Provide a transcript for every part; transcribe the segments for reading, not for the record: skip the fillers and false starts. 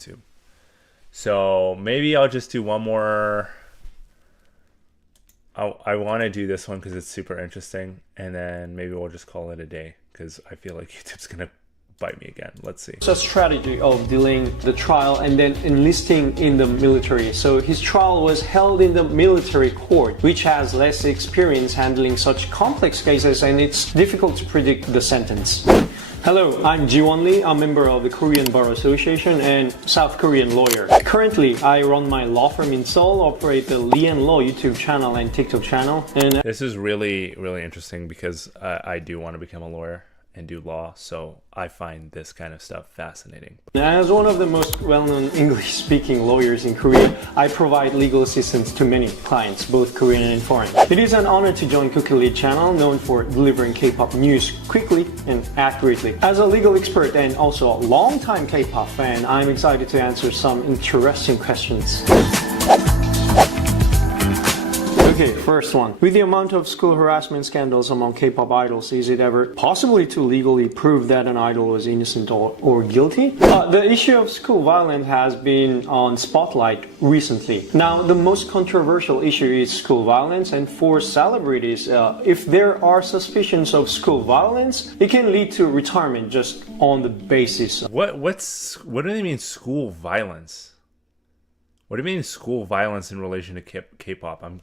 YouTube. So maybe I'll just do one more. I want to do this one because it's super interesting, and then maybe we'll just call it a day because I feel like YouTube's gonna bite me again. Let's see. It's a strategy of delaying the trial and then enlisting in the military. So his trial was held in the military court, which has less experience handling such complex cases, and it's difficult to predict the sentence. Hello, I'm Ji-won Lee, a member of the Korean Bar Association and South Korean lawyer. Currently, I run my law firm in Seoul, operate the lee&law YouTube channel and TikTok channel. And this is really, really interesting because I do want to become a lawyer and do law, so I find this kind of stuff fascinating. As one of the most well-known English-speaking lawyers in Korea, I provide legal assistance to many clients, both Korean and foreign. It is an honor to join Cookie Lead channel, known for delivering K-pop news quickly and accurately. As a legal expert and also a long-time K-pop fan, I'm excited to answer some interesting questions. Okay, first one. With the amount of school harassment scandals among K-pop idols, is it ever possible to legally prove that an idol was innocent or guilty? The issue of school violence has been on spotlight recently. Now, the most controversial issue is school violence, and for celebrities, if there are suspicions of school violence, it can lead to retirement just on the basis. What do they mean school violence? What do you mean school violence in relation to K-pop? I'm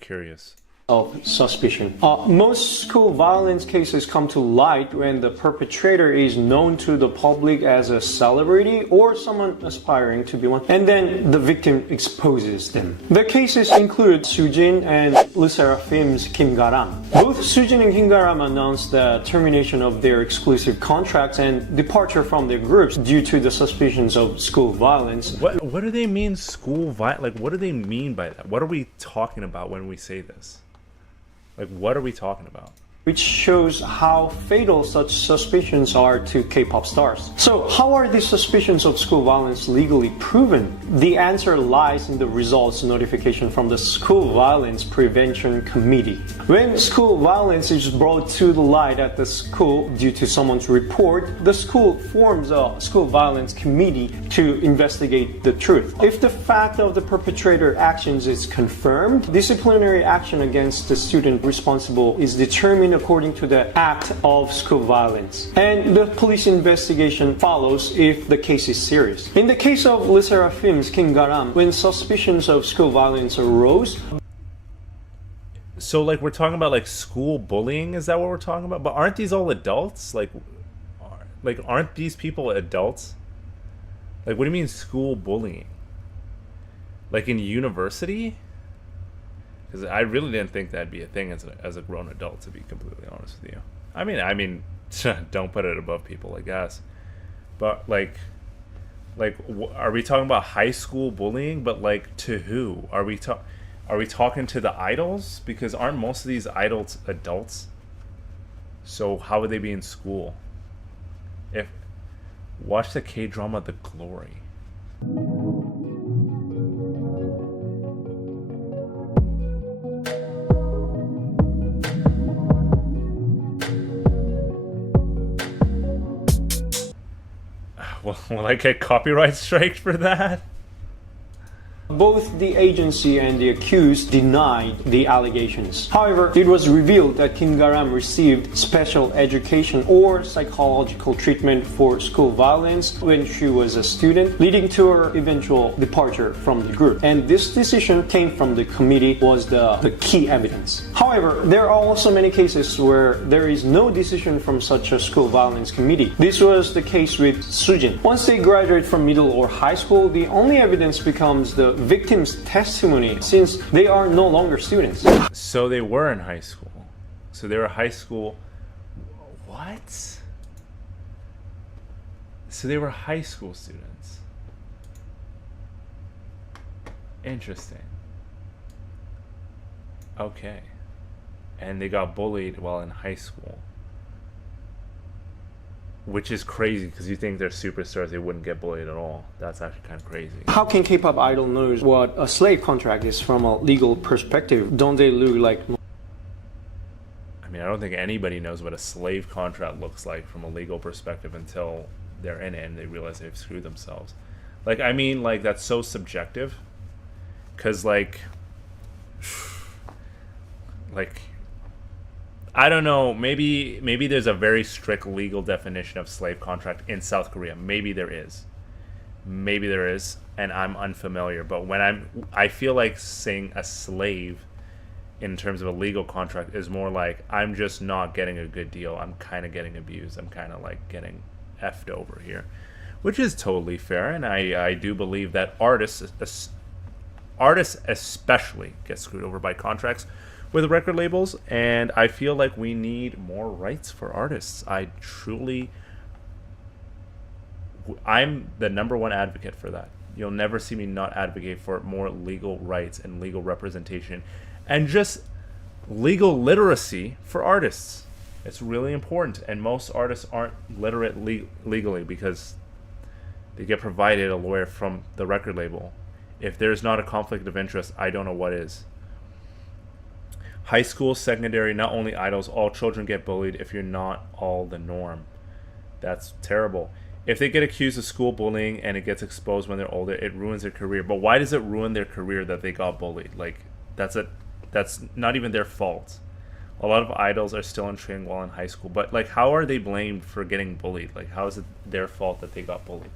curious. Of suspicion. Most school violence cases come to light when the perpetrator is known to the public as a celebrity or someone aspiring to be one, and then the victim exposes them. The cases include Soojin and LE SSERAFIM's Kim Garam. Both Soojin and Kim Garam announced the termination of their exclusive contracts and departure from their groups due to the suspicions of school violence. What do they mean school violence? Like, what do they mean by that? What are we talking about when we say this? Like, what are we talking about? Which shows how fatal such suspicions are to K-pop stars. So, how are these suspicions of school violence legally proven? The answer lies in the results notification from the School Violence Prevention Committee. When school violence is brought to the light at the school due to someone's report, the school forms a school violence committee to investigate the truth. If the fact of the perpetrator actions is confirmed, disciplinary action against the student responsible is determined according to the act of school violence, and the police investigation follows if the case is serious. In the case of LE SSERAFIM's Kim Garam, when suspicions of school violence arose. So, like, we're talking about like school bullying? Is that what we're talking about? But aren't these all adults? Like aren't these people adults? Like, what do you mean school bullying? Like in university? Because I really didn't think that'd be a thing as a grown adult, to be completely honest with you. I mean, don't put it above people, I guess. But are we talking about high school bullying? But like, to who? Are we talking to the idols? Because aren't most of these idols adults? So how would they be in school? Watch the K-drama The Glory. Will I get copyright striked for that? Both the agency and the accused denied the allegations. However, it was revealed that Kim Garam received special education or psychological treatment for school violence when she was a student, leading to her eventual departure from the group. And this decision came from the committee was the key evidence. However, there are also many cases where there is no decision from such a school violence committee. This was the case with Soojin. Once they graduate from middle or high school, the only evidence becomes the victim's testimony, since they are no longer students. So they were in high school. So they were high school. What? So they were high school students. Interesting. Okay. And they got bullied while in high school. Which is crazy, because you think they're superstars, they wouldn't get bullied at all. That's actually kind of crazy. How can K-pop idol knows what a slave contract is from a legal perspective? Don't they look like... I mean, I don't think anybody knows what a slave contract looks like from a legal perspective until they're in it and they realize they've screwed themselves. Like, I mean, like, that's so subjective. Because, like, I don't know, maybe there's a very strict legal definition of slave contract in South Korea. Maybe there is, and I'm unfamiliar. But when I feel like saying a slave in terms of a legal contract is more like, I'm just not getting a good deal. I'm kind of getting abused. I'm kind of like getting effed over here, which is totally fair. And I do believe that artists especially get screwed over by contracts with record labels, and I feel like we need more rights for artists. I'm the number one advocate for that. You'll never see me not advocate for more legal rights and legal representation and just legal literacy for artists. It's really important, and most artists aren't literate legally because they get provided a lawyer from the record label. If there's not a conflict of interest, I don't know what is. High school, secondary, not only idols, all children get bullied if you're not all the norm. That's terrible. If they get accused of school bullying and it gets exposed when they're older, it ruins their career. But why does it ruin their career that they got bullied? Like, that's not even their fault. A lot of idols are still in training while in high school. But, like, how are they blamed for getting bullied? Like, how is it their fault that they got bullied?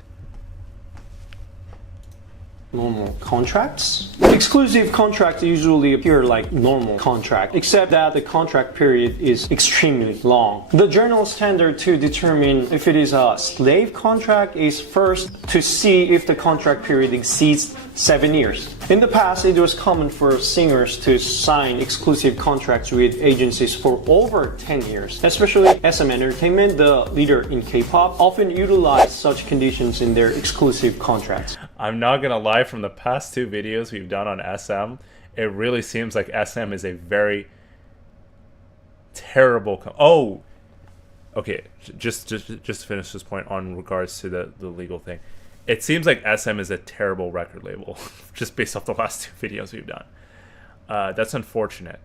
Normal contracts. Exclusive contracts usually appear like normal contract, except that the contract period is extremely long. The general standard to determine if it is a slave contract is first to see if the contract period exceeds 7 years. In the past, it was common for singers to sign exclusive contracts with agencies for over 10 years. Especially SM Entertainment, the leader in K-pop, often utilized such conditions in their exclusive contracts. I'm not gonna lie, from the past 2 videos we've done on SM, it really seems like SM is a very terrible okay, just to finish this point on regards to the legal thing. It seems like SM is a terrible record label, just based off the last 2 videos we've done. That's unfortunate.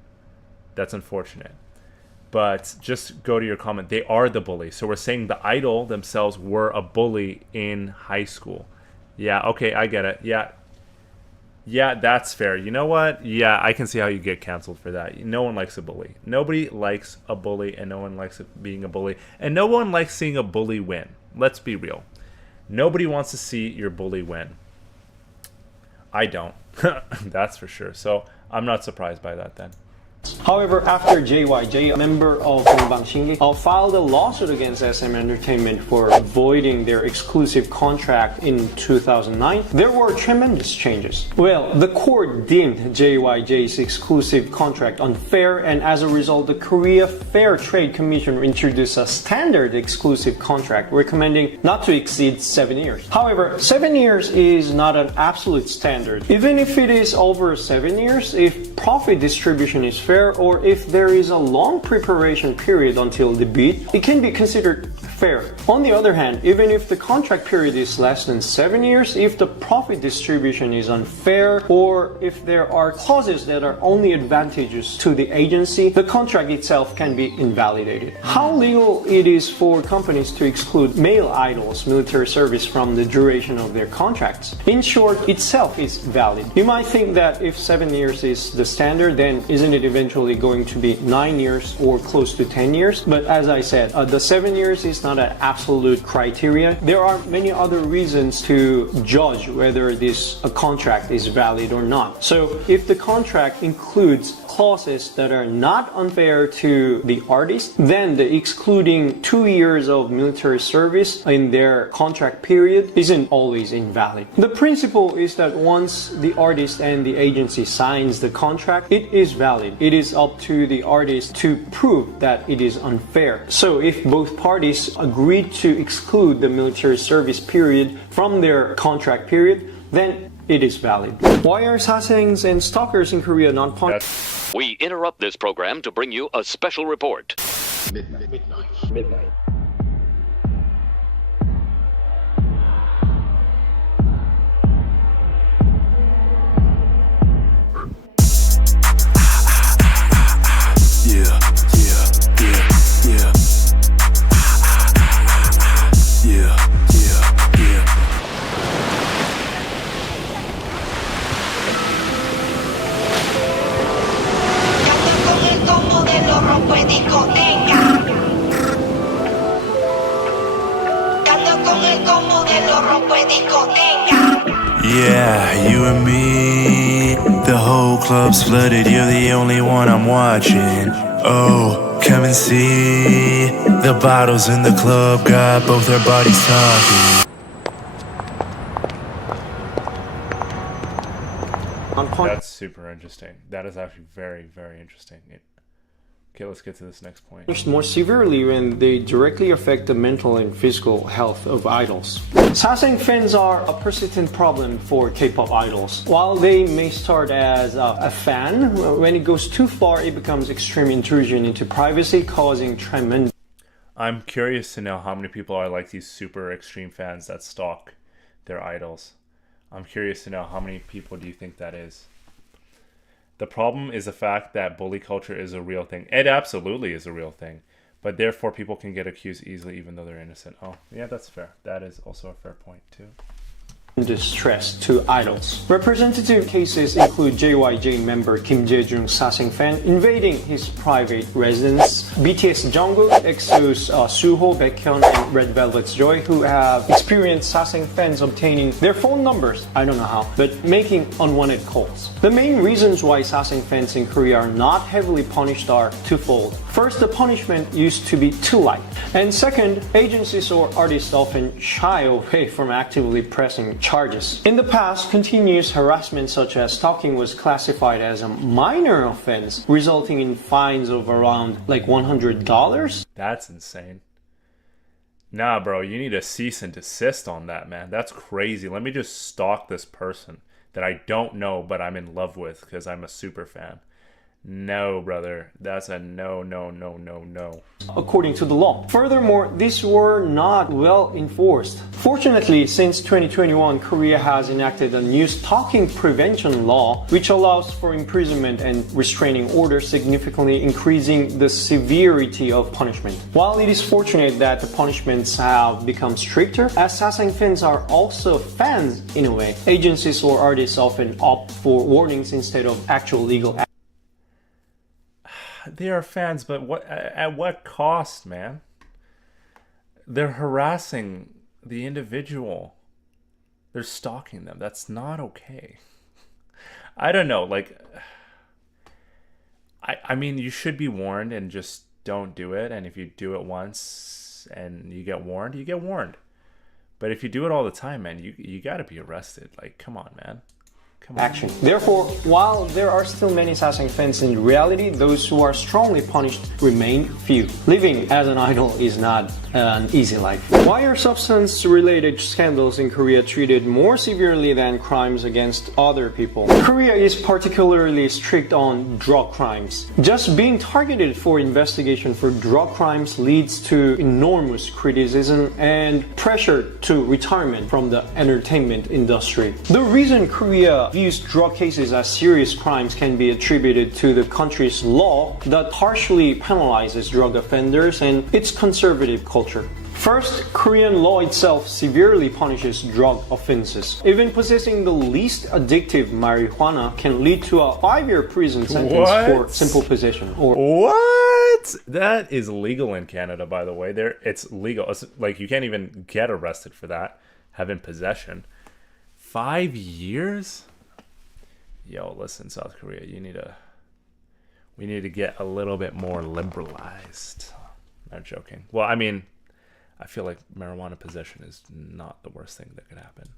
But just go to your comment. They are the bully. So we're saying the idol themselves were a bully in high school. Yeah, okay, I get it. Yeah, that's fair. You know what? Yeah, I can see how you get canceled for that. No one likes a bully. Nobody likes a bully, and no one likes being a bully. And no one likes seeing a bully win. Let's be real. Nobody wants to see your bully win. I don't. That's for sure. So I'm not surprised by that then. However, after JYJ, a member of Dongbang filed a lawsuit against SM Entertainment for voiding their exclusive contract in 2009, there were tremendous changes. Well, the court deemed JYJ's exclusive contract unfair, and as a result, the Korea Fair Trade Commission introduced a standard exclusive contract recommending not to exceed 7 years. However, 7 years is not an absolute standard. Even if it is over 7 years, if profit distribution is fair, or if there is a long preparation period until debut, it can be considered fair. On the other hand, even if the contract period is less than 7 years, if the profit distribution is unfair, or if there are clauses that are only advantageous to the agency, the contract itself can be invalidated. How legal it is for companies to exclude male idols' military service from the duration of their contracts? In short, itself is valid. You might think that if 7 years is the standard, then isn't it eventually going to be 9 years or close to 10 years? But as I said, the 7 years is not an absolute criteria. There are many other reasons to judge whether this contract is valid or not. So if the contract includes clauses that are not unfair to the artist, then the excluding 2 years of military service in their contract period isn't always invalid. The principle is that once the artist and the agency signs the contract, it is valid. It is up to the artist to prove that it is unfair. So if both parties agree to exclude the military service period from their contract period, then it is valid. Why are sasaengs and stalkers in Korea not punished? We interrupt this program to bring you a special report. Midnight. Yeah. Yeah, you and me. The whole club's flooded, you're the only one I'm watching. Oh, come and see. The bottles in the club got both our bodies talking. That's super interesting. That is actually very, very interesting. Okay, let's get to this next point. Punished more severely when they directly affect the mental and physical health of idols. Sasaeng fans are a persistent problem for K-pop idols. While they may start as a fan, when it goes too far, it becomes extreme intrusion into privacy, causing tremendous... I'm curious to know how many people are like these super extreme fans that stalk their idols. I'm curious to know how many people do you think that is? The problem is the fact that bully culture is a real thing. It absolutely is a real thing. But therefore, people can get accused easily even though they're innocent. Oh, yeah, that's fair. That is also a fair point, too. Distress to idols. Representative cases include JYJ member Kim Jae-jung's sasaeng fan invading his private residence, BTS Jungkook, EXO's Suho, Baekhyun, and Red Velvet's Joy, who have experienced sasaeng fans obtaining their phone numbers, I don't know how, but making unwanted calls. The main reasons why sasaeng fans in Korea are not heavily punished are twofold. First, the punishment used to be too light. And second, agencies or artists often shy away from actively pressing charges. In the past, continuous harassment such as stalking was classified as a minor offense, resulting in fines of around like $100. That's insane. Nah, bro, you need a cease and desist on that, man. That's crazy. Let me just stalk this person that I don't know but I'm in love with because I'm a super fan. No, brother. That's a no, no, no, no, no. According to the law. Furthermore, these were not well enforced. Fortunately, since 2021, Korea has enacted a new stalking prevention law, which allows for imprisonment and restraining orders, significantly increasing the severity of punishment. While it is fortunate that the punishments have become stricter, as sasaeng fans are also fans in a way, agencies or artists often opt for warnings instead of actual legal action. They are fans, but at what cost, man? They're harassing the individual. They're stalking them. That's not okay. I don't know. Like, I mean, you should be warned and just don't do it. And if you do it once and you get warned, you get warned. But if you do it all the time, man, you got to be arrested. Like, come on, man. Action. Therefore, while there are still many sasaeng fans, in reality, those who are strongly punished remain few. Living as an idol is not an easy life. Why are substance-related scandals in Korea treated more severely than crimes against other people? Korea is particularly strict on drug crimes. Just being targeted for investigation for drug crimes leads to enormous criticism and pressure to retirement from the entertainment industry. The reason Korea views drug cases as serious crimes can be attributed to the country's law that harshly penalizes drug offenders and its conservative culture. First, Korean law itself severely punishes drug offenses. Even possessing the least addictive marijuana can lead to a 5-year prison sentence for simple possession. What? That is legal in Canada, by the way. It's legal. It's like you can't even get arrested for that. Having possession. 5 years? Yo, listen, South Korea, we need to get a little bit more liberalized. I'm joking. Well, I mean, I feel like marijuana possession is not the worst thing that could happen.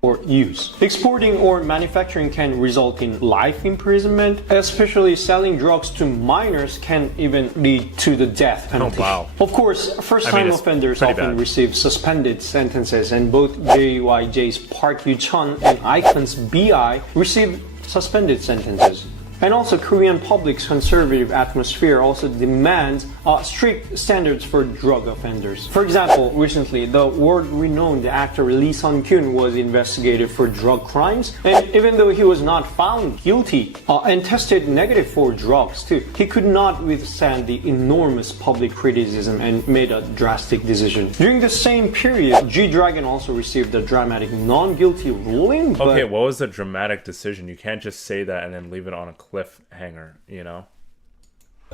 Or use. Exporting or manufacturing can result in life imprisonment, especially selling drugs to minors can even lead to the death penalty. Oh, wow. Of course, first-time offenders often receive suspended sentences, and both JYJ's Park Yu-chun and Icon's BI received suspended sentences. And also, Korean public's conservative atmosphere also demands strict standards for drug offenders. For example, recently, the world-renowned actor Lee Sun-kyun was investigated for drug crimes, and even though he was not found guilty and tested negative for drugs too, he could not withstand the enormous public criticism and made a drastic decision. During the same period, G-Dragon also received a dramatic non-guilty ruling. But okay, what was the dramatic decision? You can't just say that and then leave it on a cliffhanger, you know?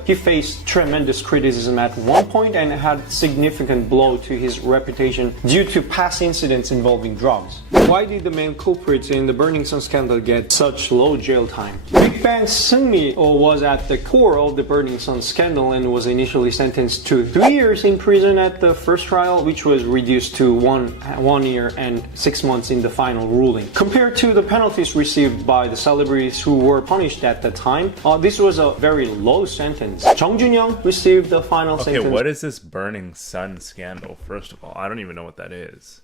He faced tremendous criticism at one point and had significant blow to his reputation due to past incidents involving drugs. Why did the main culprits in the Burning Sun scandal get such low jail time? Big Bang's Seung-mi was at the core of the Burning Sun scandal and was initially sentenced to 3 years in prison at the first trial, which was reduced to one year and 6 months in the final ruling. Compared to the penalties received by the celebrities who were punished at the time, this was a very low sentence. Jung Jun-young received the final sentence. Okay, what is this Burning Sun scandal? First of all, I don't even know what that is.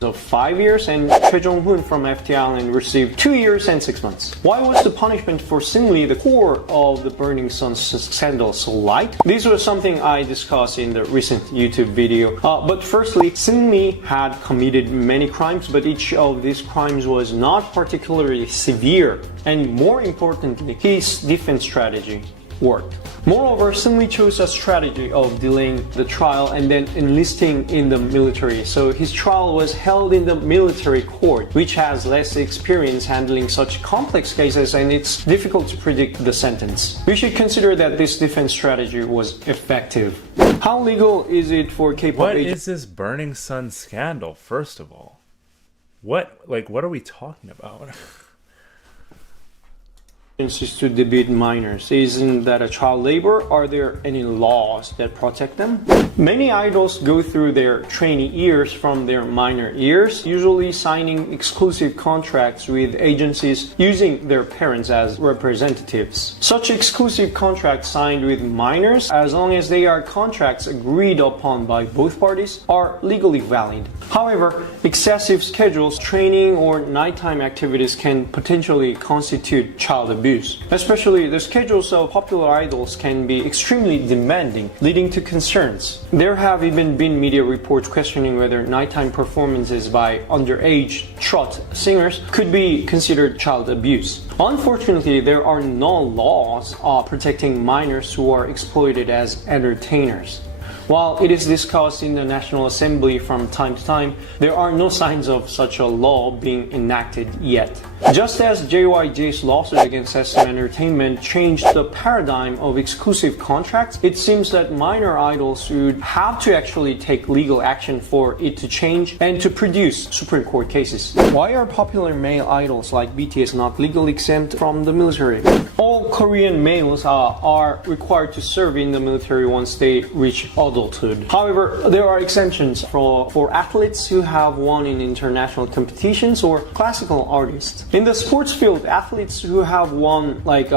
Of 5 years, and Choi Jong-hoon from FT Island received 2 years and 6 months. Why was the punishment for Seung-mi, the core of the Burning Sun scandal, so light? This was something I discussed in the recent YouTube video. But firstly, Seung-mi had committed many crimes, but each of these crimes was not particularly severe. And more importantly, his defense strategy worked. Moreover, Seung-mi chose a strategy of delaying the trial and then enlisting in the military. So his trial was held in the military court, which has less experience handling such complex cases, and it's difficult to predict the sentence. We should consider that this defense strategy was effective. How legal is it for K-pop What agents? is this Burning Sun scandal, first of all? What are we talking about? Is to debate minors. Isn't that a child labor? Are there any laws that protect them? Many idols go through their trainee years from their minor years, usually signing exclusive contracts with agencies using their parents as representatives. Such exclusive contracts signed with minors, as long as they are contracts agreed upon by both parties, are legally valid. However, excessive schedules, training, or nighttime activities can potentially constitute child abuse. Especially the schedules of popular idols can be extremely demanding, leading to concerns. There have even been media reports questioning whether nighttime performances by underage trot singers could be considered child abuse. Unfortunately, there are no laws protecting minors who are exploited as entertainers. While it is discussed in the National Assembly from time to time, there are no signs of such a law being enacted yet. Just as JYJ's lawsuit against SM Entertainment changed the paradigm of exclusive contracts, it seems that minor idols would have to actually take legal action for it to change and to produce Supreme Court cases. Why are popular male idols like BTS not legally exempt from the military? All Korean males are required to serve in the military once they reach adulthood. However, there are exemptions for athletes who have won in international competitions or classical artists. In the sports field, athletes who have won like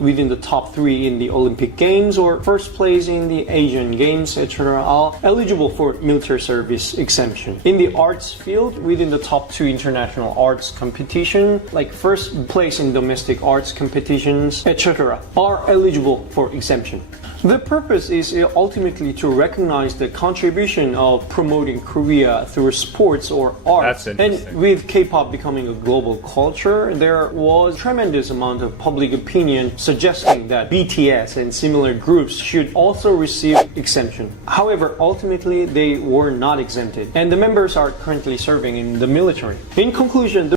within the top 3 in the Olympic Games or first place in the Asian Games, etc., are eligible for military service exemption. In the arts field, within the top 2 international arts competition, like first place in domestic arts competitions, etc., are eligible for exemption. The purpose is ultimately to recognize the contribution of promoting Korea through sports or arts. And with K-pop becoming a global culture, there was a tremendous amount of public opinion suggesting that BTS and similar groups should also receive exemption. However, ultimately they were not exempted, and the members are currently serving in the military. In conclusion,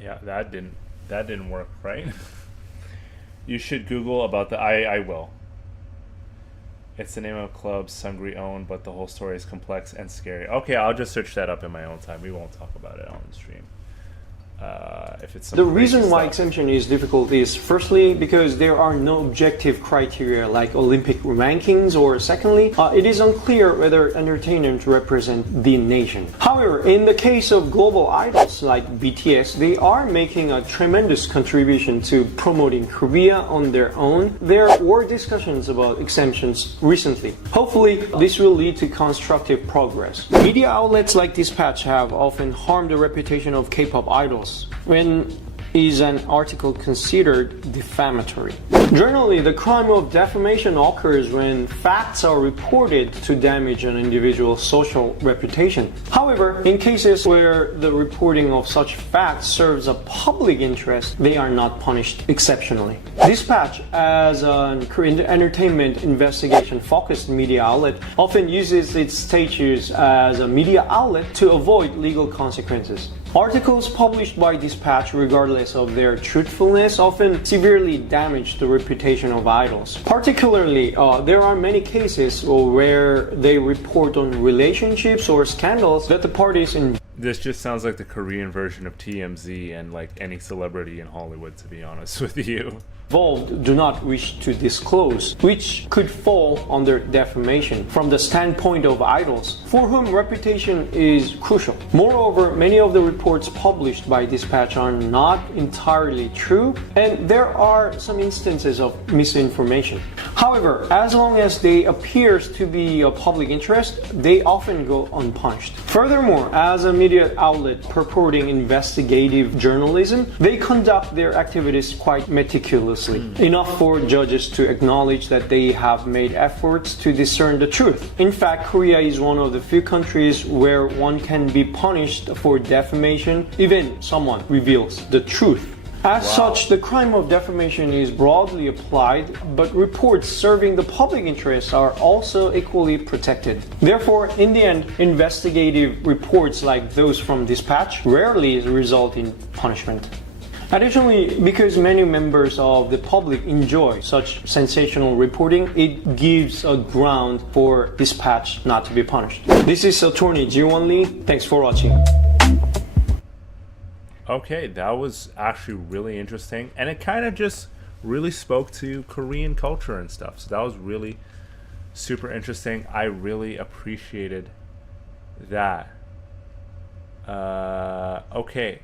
yeah, that didn't work, right? You should Google about the I will. It's the name of a club Sungri owned, but the whole story is complex and scary. Okay, I'll just search that up in my own time. We won't talk about it on the stream. If it's the reason why exemption is difficult is firstly because there are no objective criteria like Olympic rankings, or secondly, it is unclear whether entertainers represent the nation. However, in the case of global idols like BTS, they are making a tremendous contribution to promoting Korea on their own. There were discussions about exemptions recently. Hopefully, this will lead to constructive progress. Media outlets like Dispatch have often harmed the reputation of K-pop idols. When is an article considered defamatory? Generally, the crime of defamation occurs when facts are reported to damage an individual's social reputation. However, in cases where the reporting of such facts serves a public interest, they are not punished exceptionally. Dispatch, as an entertainment investigation-focused media outlet, often uses its status as a media outlet to avoid legal consequences. Articles published by Dispatch, regardless of their truthfulness, often severely damage the reputation of idols. Particularly, there are many cases where they report on relationships or scandals that the parties in. This just sounds like the Korean version of TMZ and like any celebrity in Hollywood, to be honest with you. Involved do not wish to disclose, which could fall under defamation from the standpoint of idols, for whom reputation is crucial. Moreover, many of the reports published by Dispatch are not entirely true, and there are some instances of misinformation. However, as long as they appears to be of public interest, they often go unpunished. Furthermore, as a media outlet purporting investigative journalism, they conduct their activities quite meticulously. Enough for judges to acknowledge that they have made efforts to discern the truth. In fact, Korea is one of the few countries where one can be punished for defamation even someone reveals the truth. As such, the crime of defamation is broadly applied, but reports serving the public interest are also equally protected. Therefore, in the end, investigative reports like those from Dispatch rarely result in punishment. Additionally, because many members of the public enjoy such sensational reporting, it gives a ground for Dispatch not to be punished. This is attorney Ji-won Lee. Thanks for watching. Okay, that was actually really interesting, and it kind of just really spoke to Korean culture and stuff. So that was really super interesting. I really appreciated that. Okay.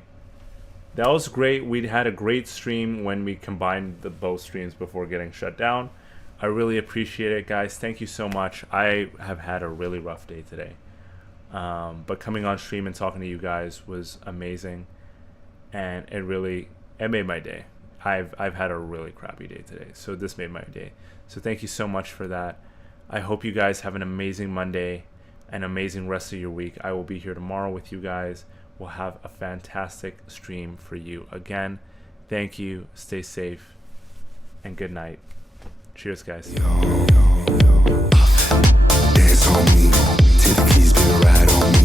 That was great. We had a great stream when we combined the both streams before getting shut down. I really appreciate it, guys. Thank you so much. I have had a really rough day today. But coming on stream and talking to you guys was amazing. And it made my day. I've had a really crappy day today. So this made my day. So thank you so much for that. I hope you guys have an amazing Monday, an amazing rest of your week. I will be here tomorrow with you guys. We'll have a fantastic stream for you. Again, thank you, stay safe, and good night. Cheers, guys. Dance on me, till the keys been right on me.